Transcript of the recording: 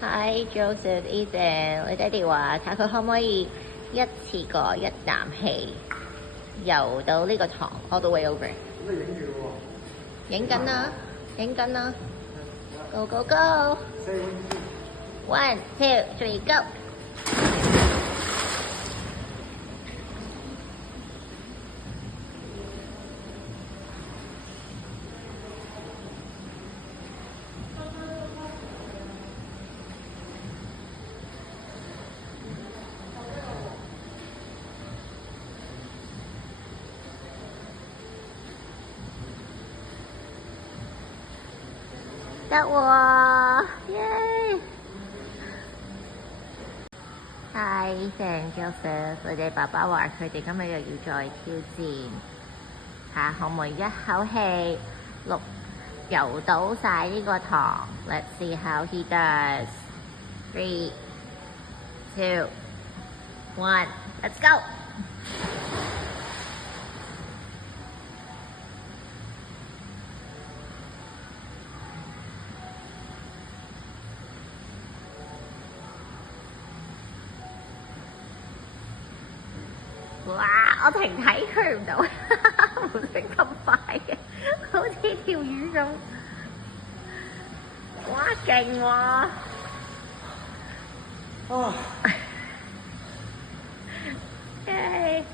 Hi Joseph Ethan，你爹哋話睇佢可唔可以一次過一啖氣游到呢個塘 all the way over。咁你影住喎。影緊啦，影緊啦 ，Go go go！ One two three go！ 得喎，耶 ！Hi Ethan Joseph，佢哋爸爸話佢哋今日又要再挑戰，睇下可唔可以一口氣游到晒呢個塘。Let's see how he does. 3, 2, 1, let's go！ 哇！我停睇佢唔到，冇識咁快嘅，好似條魚咁。哇！勁喎！啊！耶！